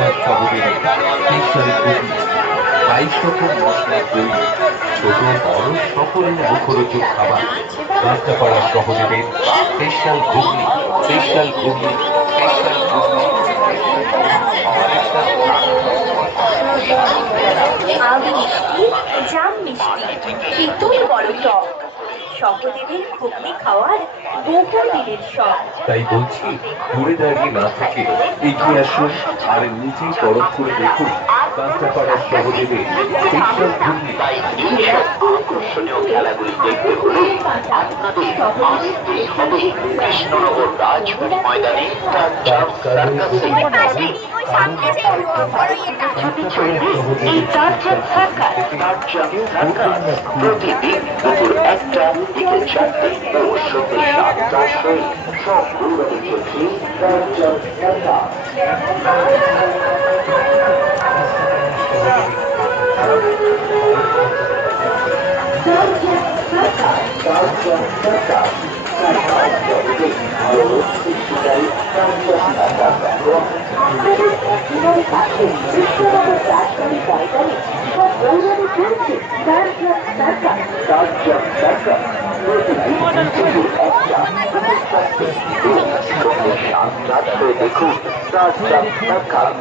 রাস্তাপাড়া শহরের special cookie 22 রকম মশলার তৈরি ছোট বড় সকলের মুখরোচক খাবার। রাস্তাপাড়া শহরের স্পেশাল ঘুগনি, স্পেশাল ঘুগনি, স্পেশাল ঘুগনি। আম মিষ্টি, জাম মিষ্টি, তেঁতুল বড় টক। সহদেবের ঘুগনি খাওয়ার বহু দিনের শখ। তাই বলছি, ঘুরে দাঁড়িয়ে না থেকে এগিয়ে আসুন আর নিজেই তরফ করে দেখুন রাস্তাপাড়া শহরের স্পেশাল ঘুগনি। আকর্ষণীয় খেলাগুলি দেখতে হলে আপনাদের আসতে হবে কৃষ্ণনগর রাজবাড়ি ময়দানে প্রতিদিন দুপুর 1টা, বিকেল 4টে ও সন্ধ্যে 7টার সব প্রোগ্রামে চলছে তারজাম সার্কাস। দেখুন তারজাম সার্কাস।